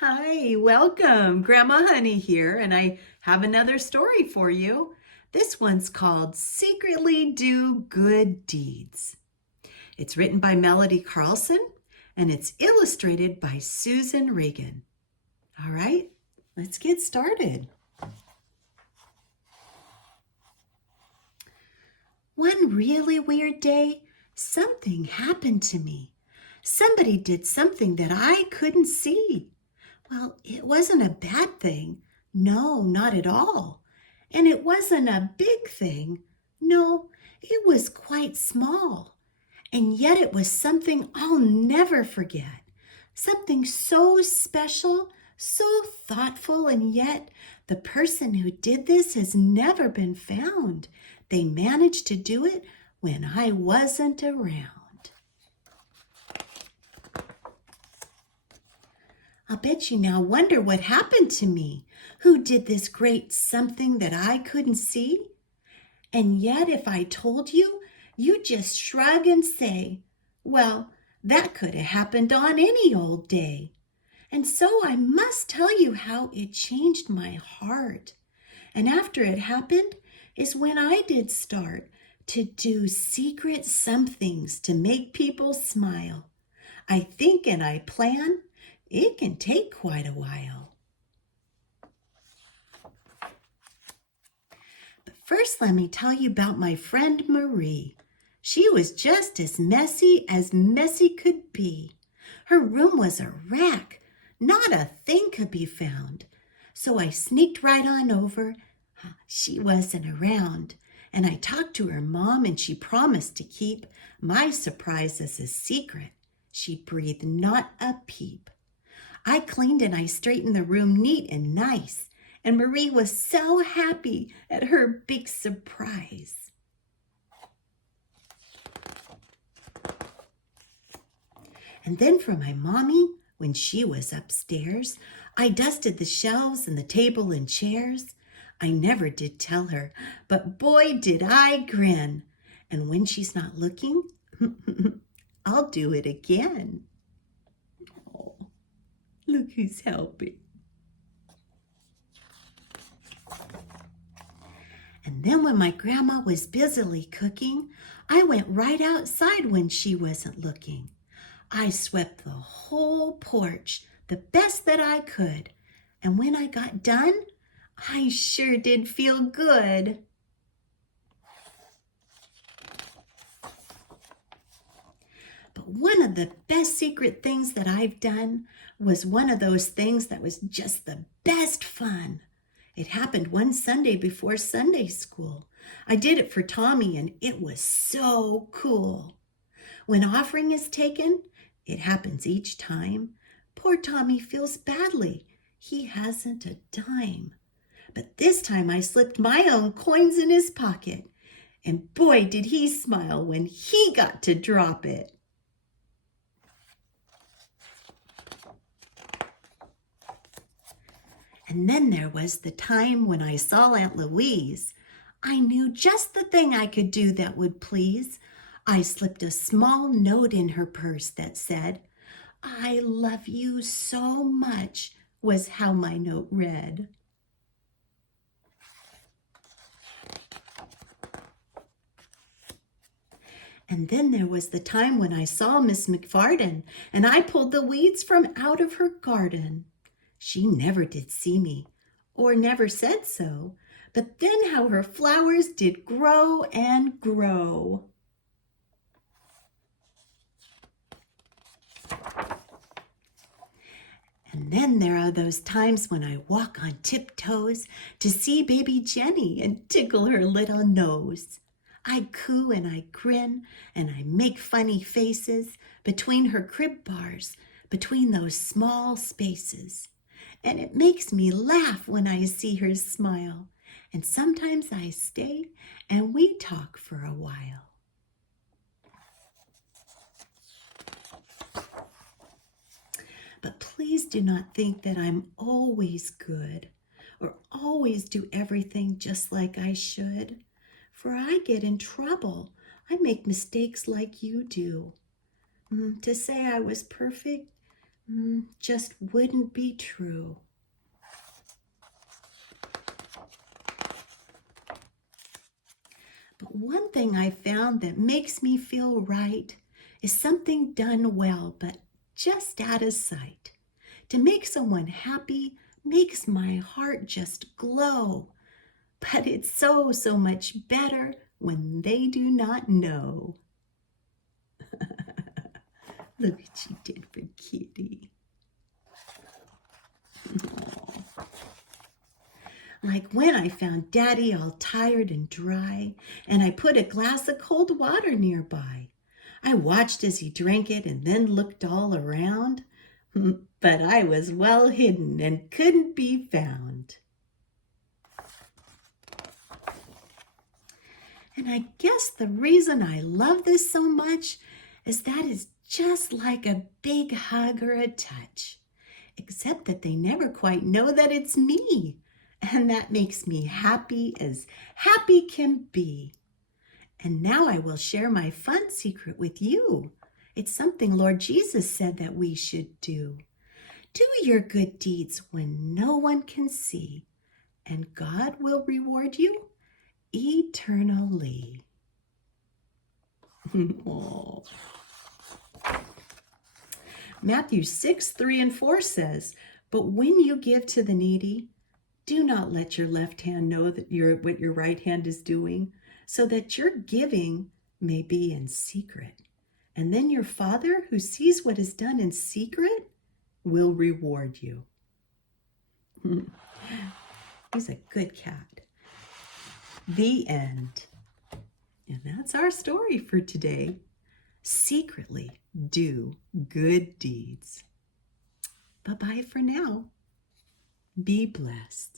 Hi, welcome. Grandma Honey here, and I have another story for you. This one's called Secretly Do Good Deeds. It's written by Melody Carlson, and it's illustrated by Susan Reagan. All right, let's get started. One really weird day, something happened to me. Somebody did something that I couldn't see. Well, it wasn't a bad thing. No, not at all. And it wasn't a big thing. No, it was quite small. And yet it was something I'll never forget. Something so special, so thoughtful, and yet the person who did this has never been found. They managed to do it when I wasn't around. I'll bet you now wonder what happened to me. Who did this great something that I couldn't see? And yet if I told you, you'd just shrug and say, well, that could have happened on any old day. And so I must tell you how it changed my heart. And after it happened is when I did start to do secret somethings to make people smile. I think and I plan. It can take quite a while. But first, let me tell you about my friend Marie. She was just as messy could be. Her room was a wreck. Not a thing could be found. So I sneaked right on over. She wasn't around. And I talked to her mom, and she promised to keep my surprise as a secret. She breathed not a peep. I cleaned and I straightened the room neat and nice, and Marie was so happy at her big surprise. And then for my mommy, when she was upstairs, I dusted the shelves and the table and chairs. I never did tell her, but boy did I grin. And when she's not looking, I'll do it again. Look who's helping. And then when my grandma was busily cooking, I went right outside when she wasn't looking. I swept the whole porch, the best that I could. And when I got done, I sure did feel good. But one of the best secret things that I've done was one of those things that was just the best fun. It happened one Sunday before Sunday school. I did it for Tommy, and it was so cool. When offering is taken, it happens each time. Poor Tommy feels badly. He hasn't a dime. But this time I slipped my own coins in his pocket. And boy, did he smile when he got to drop it. And then there was the time when I saw Aunt Louise. I knew just the thing I could do that would please. I slipped a small note in her purse that said, "I love you so much," was how my note read. And then there was the time when I saw Miss McFarden, and I pulled the weeds from out of her garden. She never did see me, or never said so, but then how her flowers did grow and grow. And then there are those times when I walk on tiptoes to see baby Jenny and tickle her little nose. I coo and I grin and I make funny faces between her crib bars, between those small spaces. And it makes me laugh when I see her smile. And sometimes I stay and we talk for a while. But please do not think that I'm always good or always do everything just like I should. For I get in trouble. I make mistakes like you do. To say I was perfect, just wouldn't be true. But one thing I found that makes me feel right is something done well, but just out of sight. To make someone happy makes my heart just glow. But it's so, so much better when they do not know. Look what she did for Kitty. Aww. Like when I found Daddy all tired and dry, and I put a glass of cold water nearby. I watched as he drank it and then looked all around, but I was well hidden and couldn't be found. And I guess the reason I love this so much is that it's just like a big hug or a touch, except that they never quite know that it's me. And that makes me happy as happy can be. And now I will share my fun secret with you. It's something Lord Jesus said that we should do. Do your good deeds when no one can see, and God will reward you eternally. Oh. Matthew 6:3-4 says, "But when you give to the needy, do not let your left hand know that what your right hand is doing, so that your giving may be in secret. And then your Father, who sees what is done in secret, will reward you." He's a good cat. The end. And that's our story for today. Secretly do good deeds. Bye-bye for now. Be blessed.